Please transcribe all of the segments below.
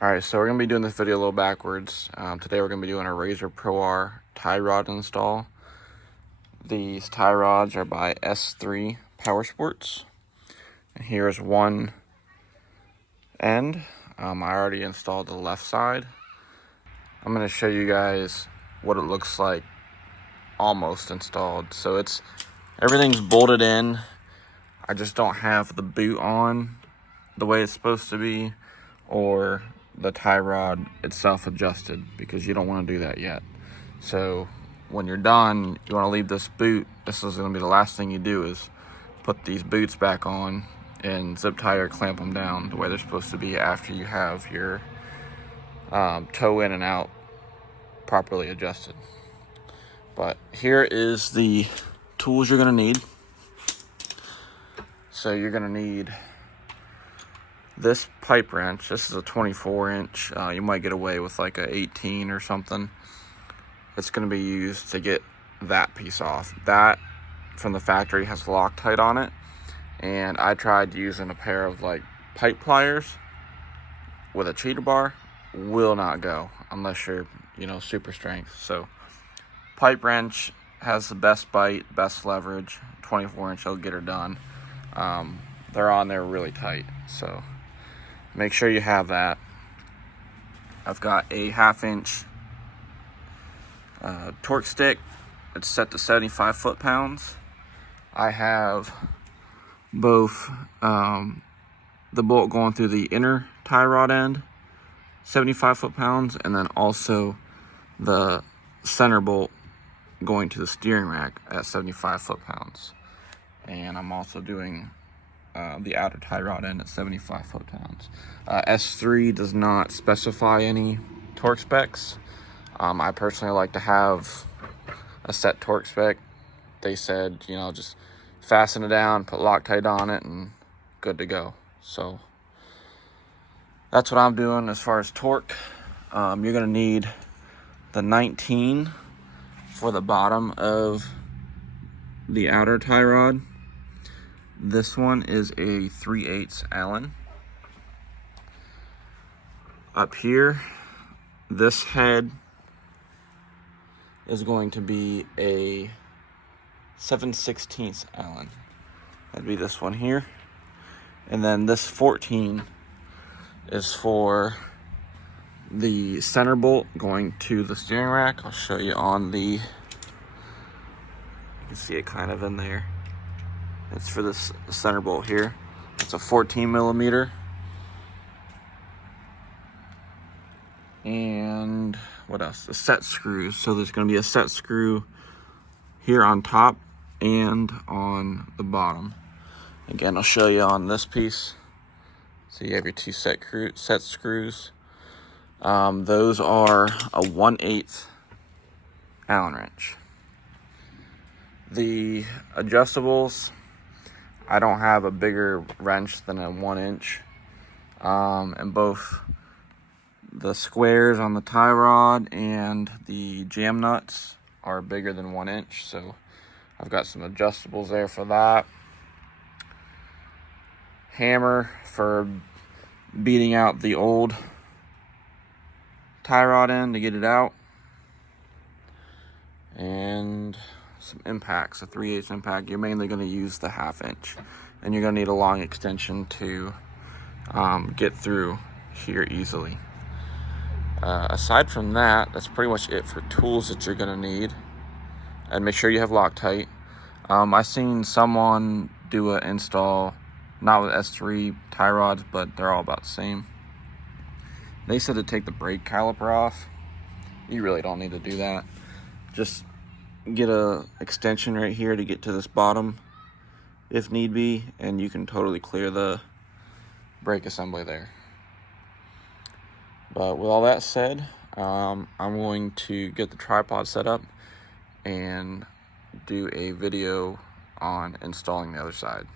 Alright, so we're going to be doing this video a little backwards. Today we're going to be doing a RZR Pro R tie rod install. These tie rods are by S3 Powersports. And here's one end. I already installed the left side. I'm going to show you guys what it looks like almost installed. So everything's bolted in. I just don't have the boot on the way it's supposed to be, or the tie rod itself adjusted, because you don't want to do that yet. So when you're done, you want to leave this boot. This is going to be the last thing you do, is put these boots back on and zip tie or clamp them down the way they're supposed to be after you have your toe in and out properly adjusted. But here is the tools you're going to need. So you're going to need this pipe wrench. This is a 24-inch. You might get away with like a 18 or something. It's going to be used to get that piece off. That from the factory has Loctite on it, and I tried using a pair of like pipe pliers with a cheater bar. Will not go unless you're, super strength. So pipe wrench has the best bite, best leverage. 24-inch will get her done. They're on there really tight, so make sure you have that. I've got a 1/2-inch torque stick. It's set to 75 foot-pounds. I have both the bolt going through the inner tie rod end, 75 foot-pounds, and then also the center bolt going to the steering rack at 75 foot-pounds. And I'm also doing the outer tie rod end at 75 foot-pounds. S3 does not specify any torque specs. I personally like to have a set torque spec. They said, just fasten it down, put Loctite on it, and good to go. So that's what I'm doing as far as torque. You're going to need the 19 for the bottom of the outer tie rod. This one is a 3/8 Allen. Up here, this head is going to be a 7/16 Allen. That'd be this one here. And then this 14 is for the center bolt going to the steering rack. I'll show you on you can see it kind of in there. It's for this center bolt here. It's a 14 millimeter. And what else? The set screws. So there's going to be a set screw here on top and on the bottom. Again, I'll show you on this piece. So you have your two set screws. Those are a 1/8 Allen wrench. The adjustables, I don't have a bigger wrench than a 1-inch. And both the squares on the tie rod and the jam nuts are bigger than 1-inch. So I've got some adjustables there for that. Hammer for beating out the old tie rod end to get it out. And some impacts, a 3/8 impact. You're mainly going to use the 1/2-inch, and you're going to need a long extension to get through here easily. Aside from that, that's pretty much it for tools that you're going to need. And make sure you have Loctite. I've seen someone do an install, not with S3 tie rods, but they're all about the same. They said to take the brake caliper off. You really don't need to do that. Just get a extension right here to get to this bottom if need be, and you can totally clear the brake assembly there. But with all that said, I'm going to get the tripod set up and do a video on installing the other side.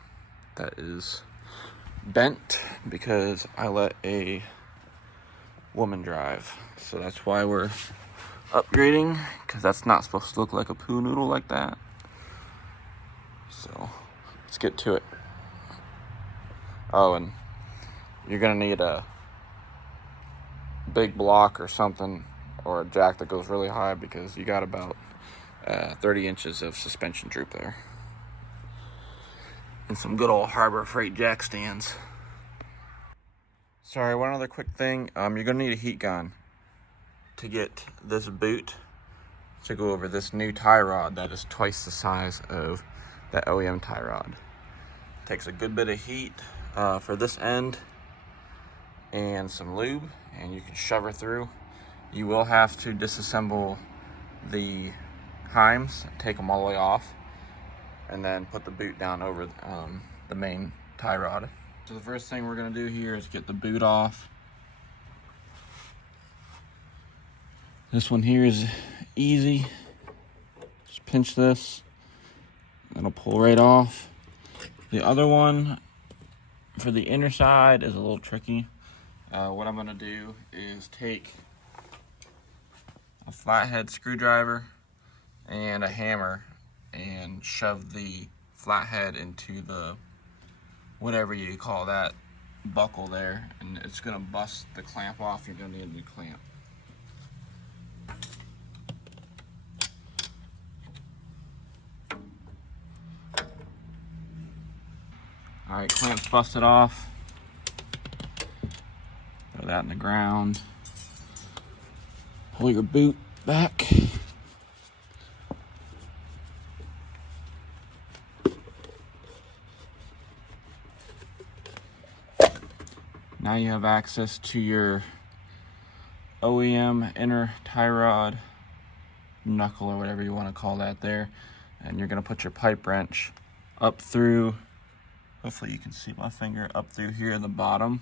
That is bent because I let a woman drive, so that's why we're upgrading, because that's not supposed to look like a poo noodle like that. So let's get to it. Oh, and you're gonna need a big block or something, or a jack that goes really high, because you got about 30 inches of suspension droop there. And some good old Harbor Freight jack stands. Sorry, one other quick thing. You're gonna need a heat gun to get this boot to go over this new tie rod that is twice the size of that OEM tie rod. Takes a good bit of heat for this end and some lube, and you can shove her through. You will have to disassemble the shims, take them all the way off, and then put the boot down over the main tie rod. So the first thing we're gonna do here is get the boot off. This one here is easy. Just pinch this, it'll pull right off. The other one for the inner side is a little tricky. What I'm gonna do is take a flathead screwdriver and a hammer and shove the flathead into the, whatever you call that, buckle there, and it's gonna bust the clamp off. You're gonna need a new clamp. All right, clamp's busted off. Throw that in the ground. Pull your boot back. Now you have access to your OEM inner tie rod, knuckle, or whatever you want to call that there. And you're gonna put your pipe wrench up through, hopefully you can see my finger, up through here in the bottom,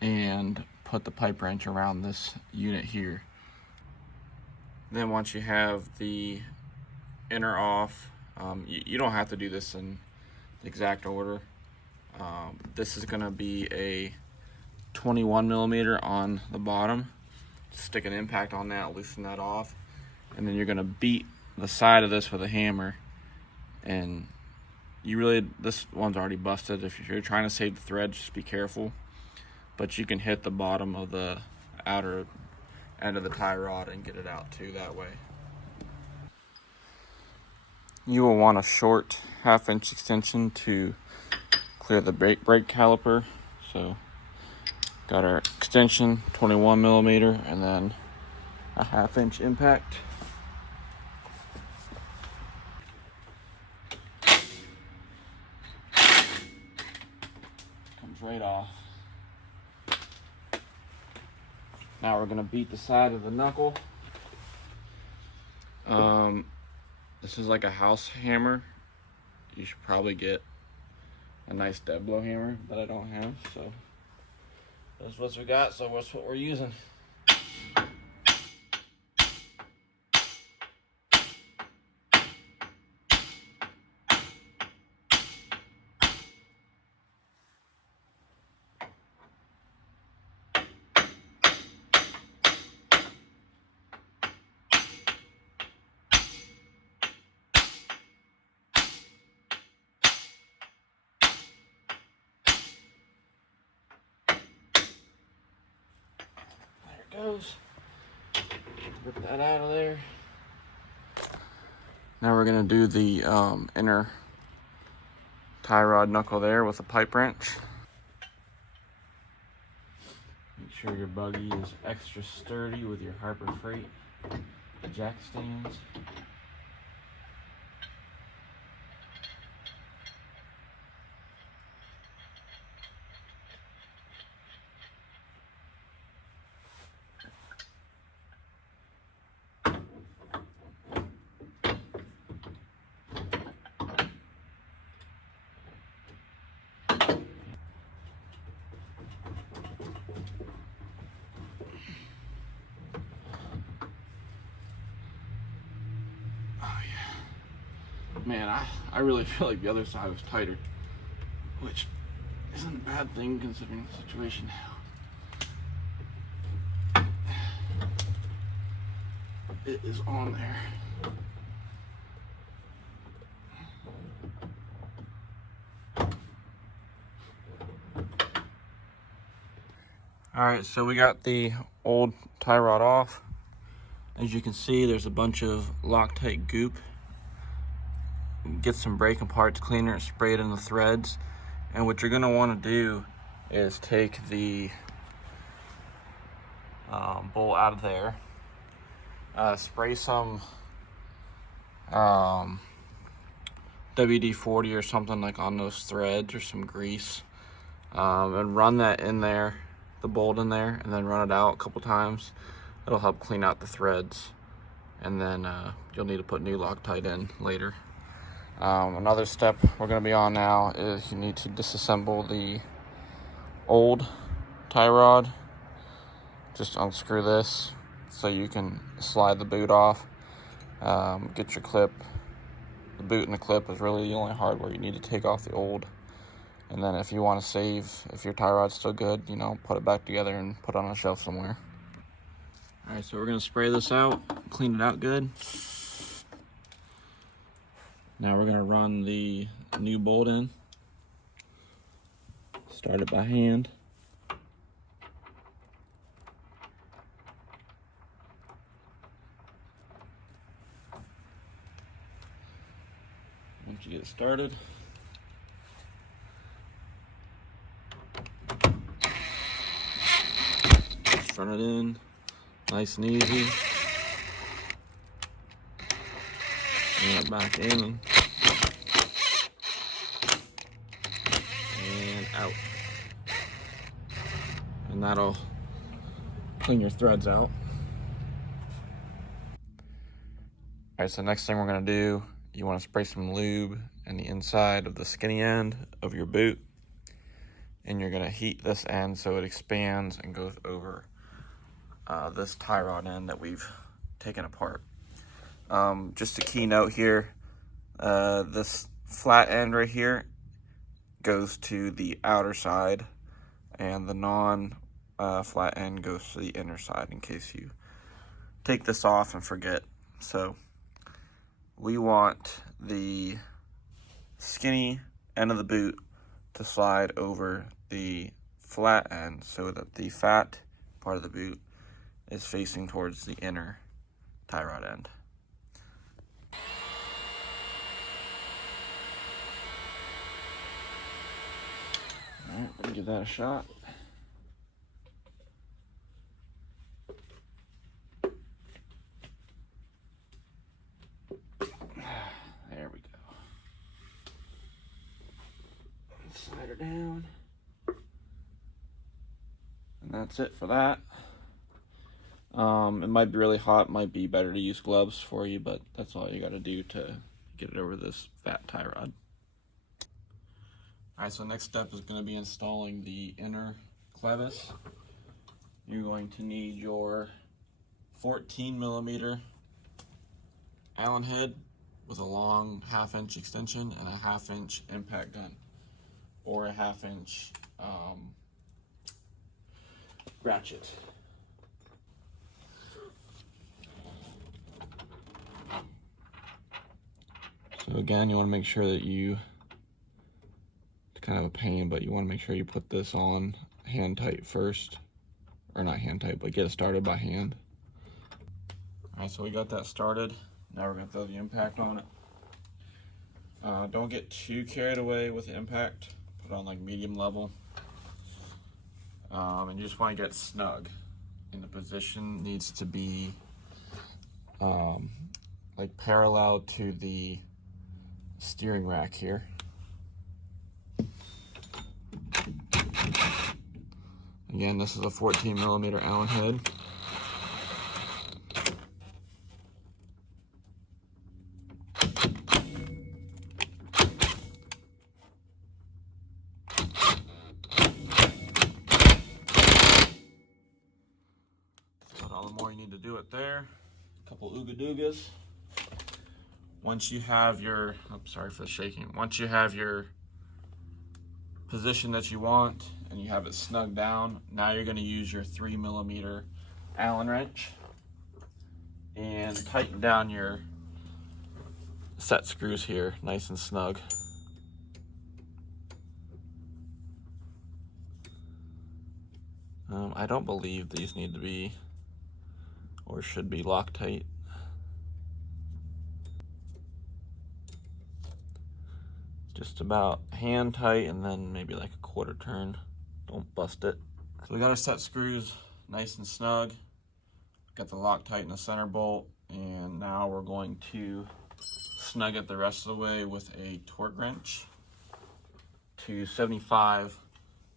and put the pipe wrench around this unit here. Then once you have the inner off, you don't have to do this in the exact order. This is gonna be a 21 millimeter on the bottom. Stick an impact on that, loosen that off, and then you're gonna beat the side of this with a hammer. And this one's already busted. If you're trying to save the thread, just be careful. But you can hit the bottom of the outer end of the tie rod and get it out too that way. You will want a short 1/2 inch extension to clear the brake caliper. So got our extension, 21 millimeter, and then a 1/2 inch impact. Comes right off. Now we're gonna beat the side of the knuckle. This is like a house hammer. You should probably get a nice dead blow hammer that I don't have, so that's what we got, so that's what we're using. Goes. Rip that out of there. Now we're gonna do the inner tie rod knuckle there with a pipe wrench. Make sure your buggy is extra sturdy with your Harbor Freight jack stands. Man, I really feel like the other side was tighter, which isn't a bad thing considering the situation now. It is on there. All right, so we got the old tie rod off. As you can see, there's a bunch of Loctite goop. Get some breaking parts cleaner and spray it in the threads. And what you're gonna wanna do is take the bolt out of there, spray some WD-40 or something like on those threads, or some grease, and run that in there, the bolt in there, and then run it out a couple times. It'll help clean out the threads, and then you'll need to put new Loctite in later. Another step we're going to be on now is you need to disassemble the old tie rod. Just unscrew this so you can slide the boot off. Get your clip. The boot and the clip is really the only hardware you need to take off the old. And then if you want to save, if your tie rod's still good, you know, put it back together and put it on a shelf somewhere. All right, so we're going to spray this out, clean it out good. Now we're going to run the new bolt in. Start it by hand. Once you get it started, just run it in, nice and easy. Bring it back in and out. And that'll clean your threads out. All right, so next thing we're gonna do, you wanna spray some lube in the inside of the skinny end of your boot. And you're gonna heat this end so it expands and goes over this tie rod end that we've taken apart. Just a key note here, this flat end right here goes to the outer side, and the non-flat end goes to the inner side, in case you take this off and forget. So we want the skinny end of the boot to slide over the flat end so that the fat part of the boot is facing towards the inner tie rod end. All right, let me give that a shot. There we go. Slide her down. And that's it for that. It might be really hot, might be better to use gloves for you, but that's all you gotta do to get it over this fat tie rod. All right, so next step is going to be installing the inner clevis. You're going to need your 14mm Allen head with a long 1/2-inch extension and a 1/2-inch impact gun, or a 1/2-inch ratchet. So again, you want to make sure that it's kind of a pain, but you want to make sure you put this on hand tight first, or not hand tight, but get it started by hand. All right, so we got that started. Now we're gonna throw the impact on it. Don't get too carried away with the impact. Put it on like medium level. And you just want to get snug. And the position needs to be like parallel to the steering rack here. Again, this is a 14mm Allen head. About all the more you need to do it there. A couple ooga doogas. Once you have your, sorry for the shaking. Once you have your position that you want and you have it snug down, now you're going to use your 3mm Allen wrench and tighten down your set screws here nice and snug. I don't believe these need to be or should be Loctite. Just about hand tight, and then maybe like a quarter turn. Don't bust it. So we got our set screws nice and snug. Got the Loctite in the center bolt, and now we're going to snug it the rest of the way with a torque wrench to 75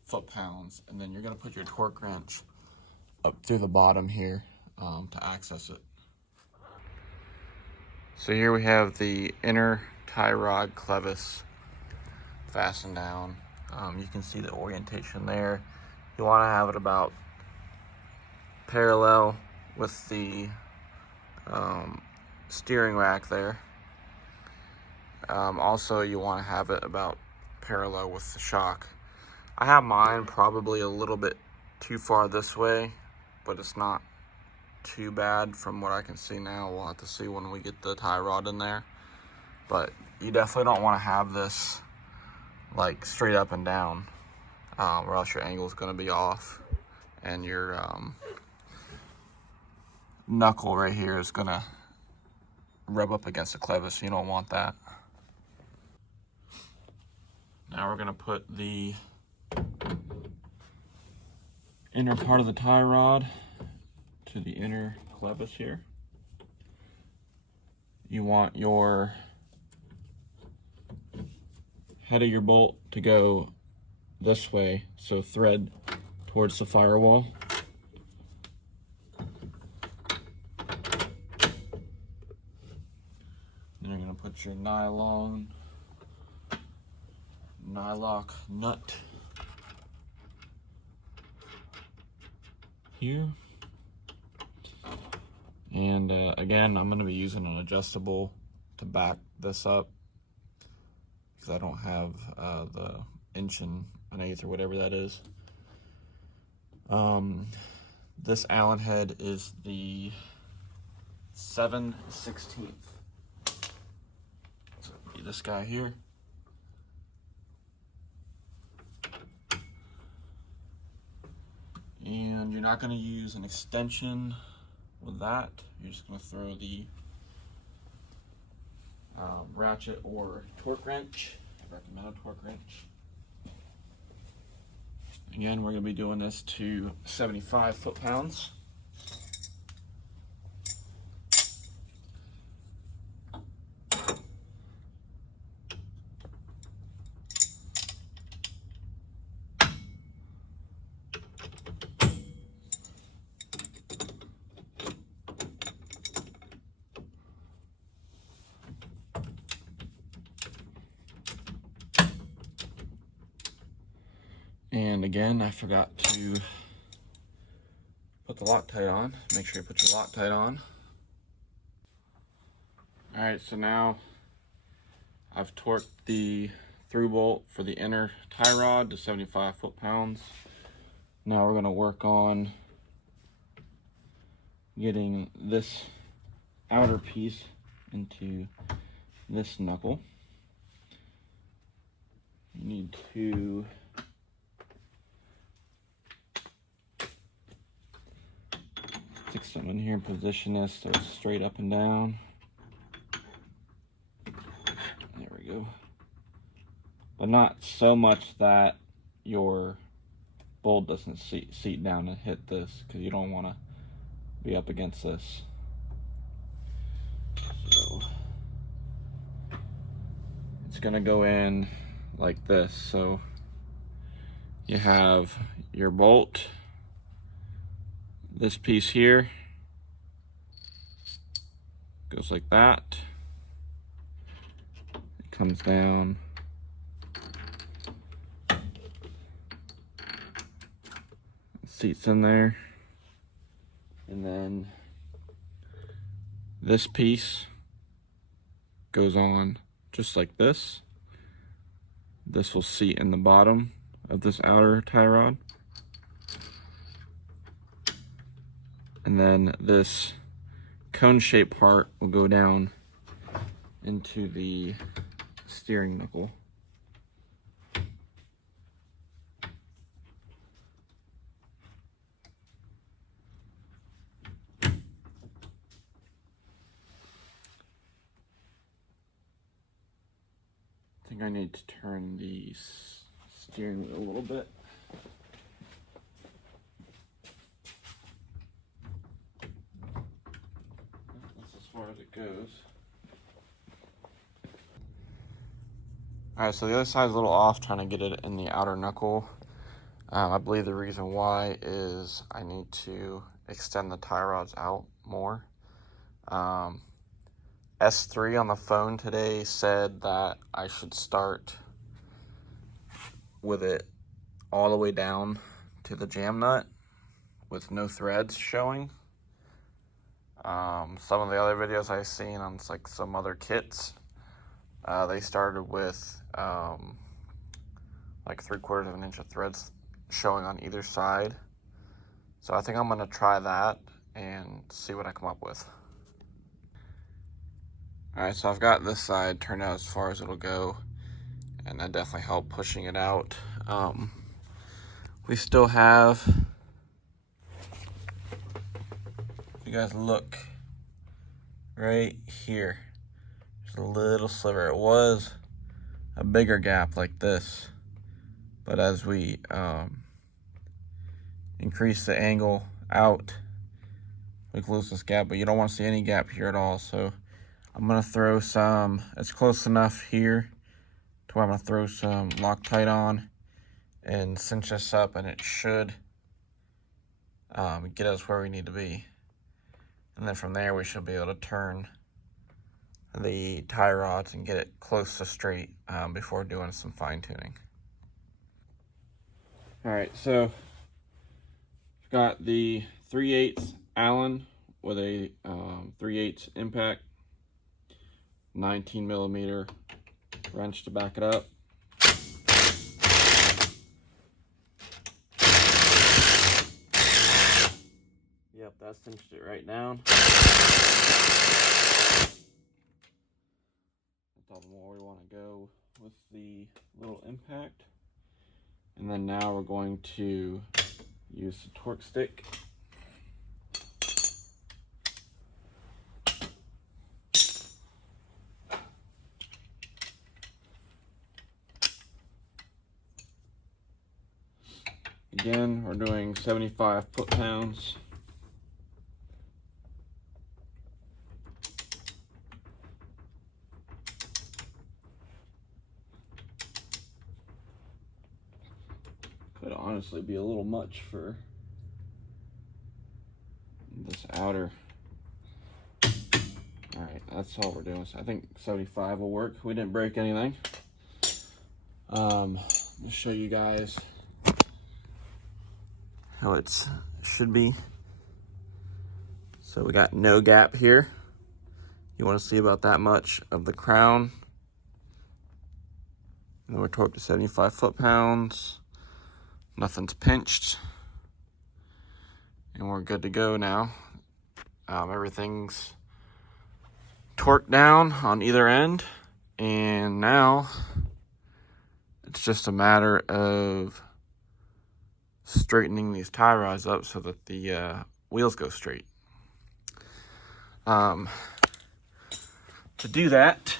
foot-pounds, and then you're going to put your torque wrench up through the bottom here to access it. So here we have the inner tie rod clevis fastened down. You can see the orientation there. You want to have it about parallel with the steering rack there. Also, you want to have it about parallel with the shock. I have mine probably a little bit too far this way, but it's not too bad from what I can see now. We'll have to see when we get the tie rod in there. But you definitely don't want to have this like straight up and down, or else your angle is going to be off, and your knuckle right here is going to rub up against the clevis. You don't want that. Now we're going to put the inner part of the tie rod to the inner clevis here. You want your head of your bolt to go this way, so thread towards the firewall. Then you're going to put your nylock nut here. And again, I'm going to be using an adjustable to back this up, because I don't have the 1/8" or whatever that is. This Allen head is the 7/16. So it'll be this guy here. And you're not going to use an extension with that. You're just going to throw the ratchet or torque wrench. I recommend a torque wrench. Again, we're going to be doing this to 75 foot-pounds. And again, I forgot to put the Loctite on. Make sure you put your Loctite on. Alright, so now I've torqued the through bolt for the inner tie rod to 75 foot-pounds. Now we're going to work on getting this outer piece into this knuckle. You need to stick some in here and position this so it's straight up and down. There we go. But not so much that your bolt doesn't seat down and hit this, because you don't want to be up against this. So it's going to go in like this. So you have your bolt, this piece here goes like that. It comes down. Seats in there. And then this piece goes on just like this. This will seat in the bottom of this outer tie rod. And then this cone-shaped part will go down into the steering knuckle. think I need to turn the steering wheel a little bit. That's as far as it goes. Alright, so the other side is a little off, trying to get it in the outer knuckle. I believe the reason why is I need to extend the tie rods out more. S3 on the phone today said that I should start with it all the way down to the jam nut with no threads showing. Some of the other videos I've seen on like some other kits, they started with like 3/4 of an inch of threads showing on either side. So I think I'm gonna try that and see what I come up with. Alright, so I've got this side turned out as far as it'll go, and that definitely helped pushing it out. We still have, if you guys look right here, there's a little sliver. It was a bigger gap like this, but as we increase the angle out, we close this gap, but you don't want to see any gap here at all. So I'm gonna throw some, it's close enough here to where I'm gonna throw some Loctite on and cinch this up, and it should get us where we need to be. And then from there we should be able to turn the tie rods and get it close to straight before doing some fine tuning. Alright, so I've got the 3/8 Allen with a 3/8 impact, 19mm wrench to back it up. Yep, that cinched it right down. That's all the more we want to go with the little impact. And then now we're going to use the torque stick. Again, we're doing 75 foot-pounds. Could honestly be a little much for this outer. Alright, that's all we're doing. So I think 75 will work. We didn't break anything. I'll show you guys how it should be. So we got no gap here. You want to see about that much of the crown. And then we're torqued to 75 foot-pounds. Nothing's pinched. And we're good to go now. Everything's torqued down on either end. And now it's just a matter of straightening these tie rods up so that the wheels go straight. To do that,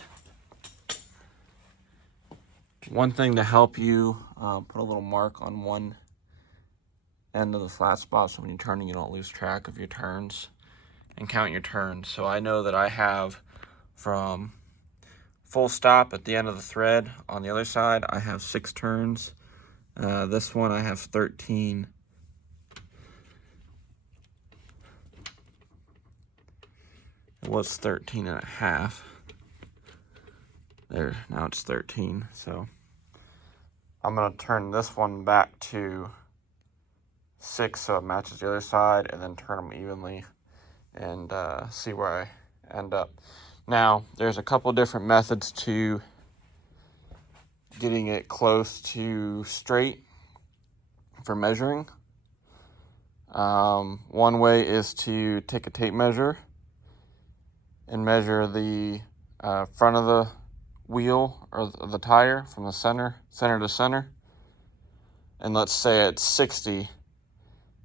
one thing to help you put a little mark on one end of the flat spot so when you're turning you don't lose track of your turns and count your turns. So I know that I have from full stop at the end of the thread on the other side, I have 6 turns. This one I have 13. It was 13 and a half. There, now it's 13. So I'm gonna turn this one back to 6 so it matches the other side, and then turn them evenly and see where I end up. Now, there's a couple different methods to getting it close to straight for measuring. One way is to take a tape measure and measure the front of the wheel or the tire from the center to center. And let's say it's 60,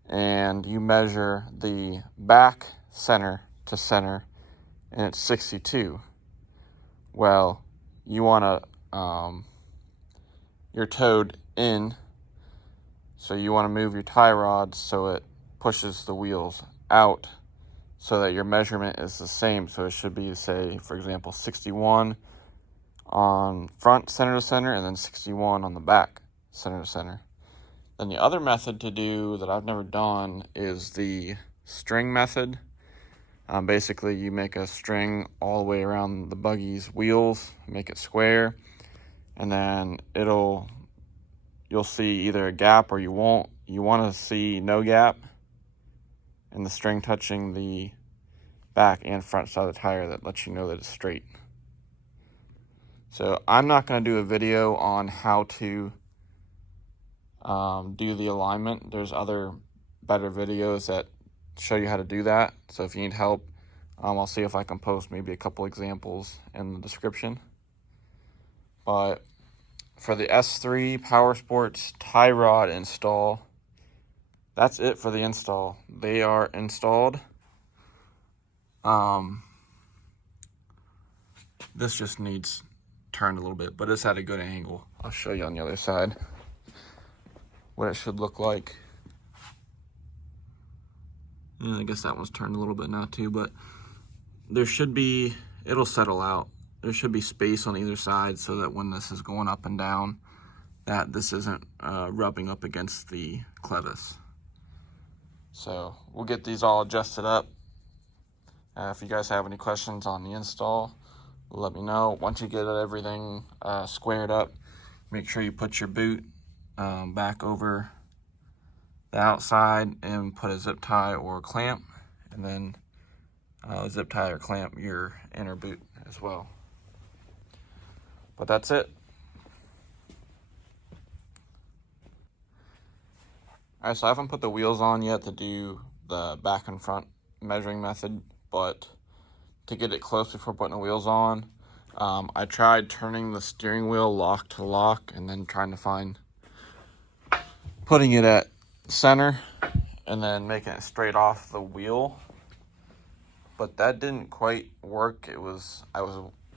and you measure the back center to center, and it's 62. Well, you want to your toed in. So you want to move your tie rod so it pushes the wheels out so that your measurement is the same. So it should be, say, for example, 61 on front center to center and then 61 on the back center to center. Then the other method to do that I've never done is the string method. Basically, you make a string all the way around the buggy's wheels, make it square, and then you'll see either a gap or you won't. You want to see no gap in the string touching the back and front side of the tire. That lets you know that it's straight. So I'm not going to do a video on how to do the alignment. There's other better videos that show you how to do that. So if you need help, I'll see if I can post maybe a couple examples in the description. But for the S3 Powersports Tie Rod install, that's it for the install. They are installed. This just needs turned a little bit, but it's at a good angle. I'll show you on the other side what it should look like. And I guess that one's turned a little bit now too, but there should be, it'll settle out. There should be space on either side so that when this is going up and down, that this isn't rubbing up against the clevis. So we'll get these all adjusted up. If you guys have any questions on the install, let me know. Once you get everything squared up, make sure you put your boot back over the outside and put a zip tie or clamp, and then zip tie or clamp your inner boot as well. But that's it. Alright, so I haven't put the wheels on yet to do the back and front measuring method, but to get it close before putting the wheels on, I tried turning the steering wheel lock to lock and then trying to find putting it at center and then making it straight off the wheel, but that didn't quite work. I was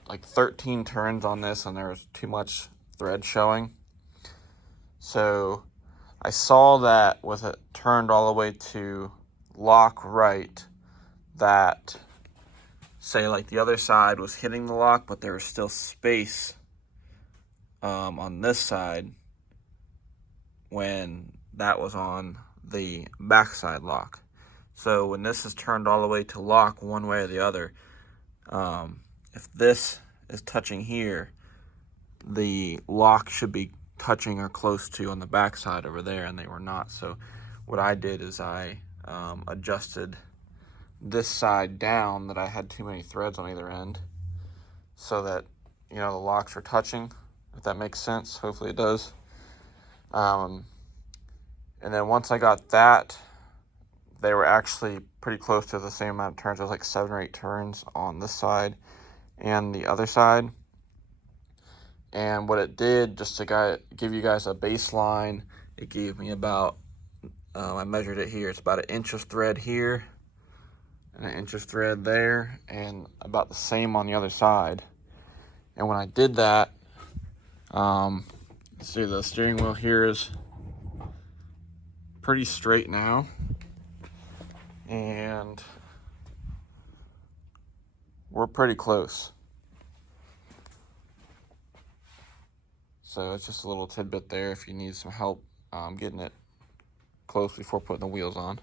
like 13 turns on this and there was too much thread showing. So I saw that with it turned all the way to lock right, that say like the other side was hitting the lock, but there was still space on this side when that was on the backside lock. So when this is turned all the way to lock one way or the other, if this is touching here, the lock should be touching or close to on the backside over there, and they were not. So what I did is I adjusted this side down, that I had too many threads on either end, so that, you know, the locks are touching, if that makes sense. Hopefully it does. And then once I got that, they were actually pretty close to the same amount of turns. It was like 7 or 8 turns on this side and the other side. And what it did, just to give you guys a baseline, it gave me about, I measured it here, it's about 1 inch of thread here and 1 inch of thread there, and about the same on the other side. And when I did that, see, the steering wheel here is pretty straight now, and we're pretty close. So it's just a little tidbit there if you need some help getting it close before putting the wheels on.